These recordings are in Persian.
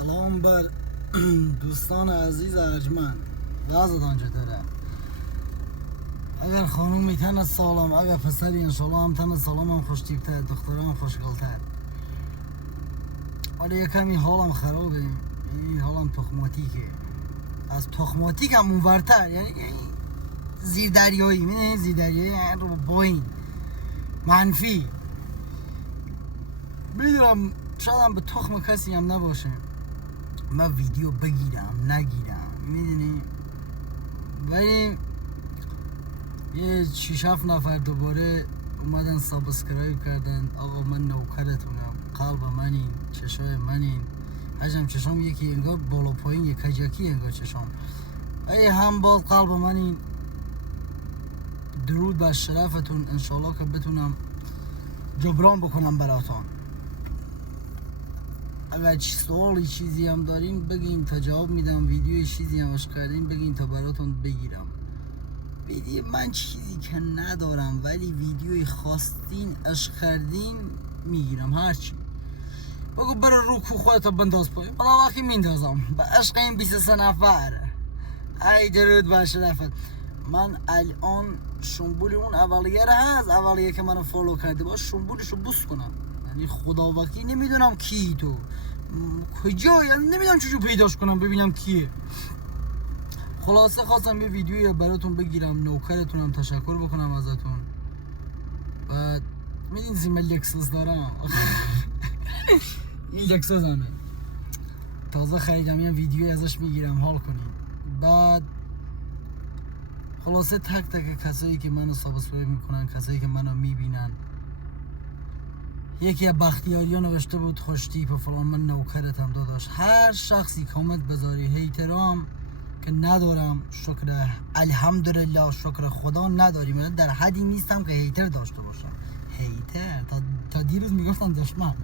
سلام بر دوستان عزیز ارجمند. وضعتان چطوره؟ اگر خانوم میتن سالم، اگر پسری انشالله هم تن سالم هم خوشتیبتر، دختره هم خوشگلتر. ولی یکمی حالم خرابه، این حالم تخماتیکه. از تخماتیک هم اونورتر، یعنی زیر دریایی، میدونی زیر دریایی رو باین منفی. میدونم شاید هم به تخم کسی هم نباشه من ویدیو بگیرم نگیرم، میدونی، ولی یه 6-7 نفر دوباره اومدن سابسکرایب کردن. آقا من نوکرتونم، قلب منین، چشای منین، حجم چشام یکی انگار بالا پایین یک کجاکی انگار چشام، ای هم باز قلب منین. درود بر شرفتون، انشالله که بتونم جبران بکنم براتون. اگر سوالی چیزی هم دارین بگین تا جواب میدم، ویدیوی چیزی هم عشق کردین بگین تا براتون بگیرم. ویدیو من چیزی که ندارم، ولی ویدیوی خواستین عشق کردین میگیرم. هرچی بگو برو روکو خودتا بنداز پایین، بلا وقتی میندازم به عشق این 23 نفر. ای درود بر شرفت. من الان شنبول اون اولیه هست، اولیه که منو فالو کرده باش شنبولشو بوس کنم. یعنی خدا وکیل نمیدونم کی تو کجا، یعنی نمیدونم چجور پیداش کنم ببینم کیه. خلاصه خواستم یه ویدیوی براتون بگیرم، نوکرتونم، تشکر بکنم ازتون. بعد میدین زیمه لکسوس دارم این لکسوس همه تازه خریدم، یه ویدیوی ازش میگیرم حال کنید. بعد خلاصه تک تک کسایی که منو سابسکرایب میکنن، کسایی که منو میبینن، یکی از بختیاریا نوشته بود خوشتیپ و فلان، من نوکرتم داداش. هر شخصی کامنت بذاری هیترام که ندارم، شکر الحمدلله، شکر خدا نداریم. من در حدی نیستم که هیتر داشته باشم. هیتر تا دیروز میگفتن دشمن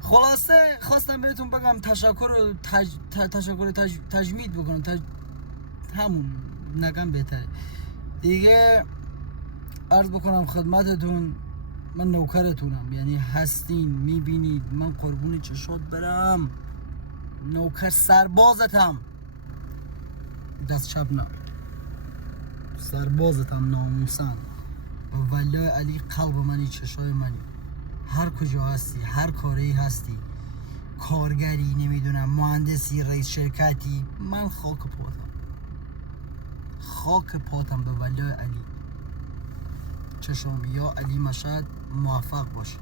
خلاصه خواستم بهتون بگم تشکر تجمید بکنم، همون نگم بهتره دیگه. عرض بکنم خدمتتون من نوکرتونم، یعنی هستین میبینید، من قربون چشات برم، نوکر سربازتم، دست چپ نه، سربازتم ناموسن. والله علی قلب منی، چشای منی، هر کجا هستی، هر کاری هستی، کارگری، نمیدونم مهندسی، رئیس شرکتی، من خاک پاتم به والله علی چشم. یا علی مشهد موفق باشه.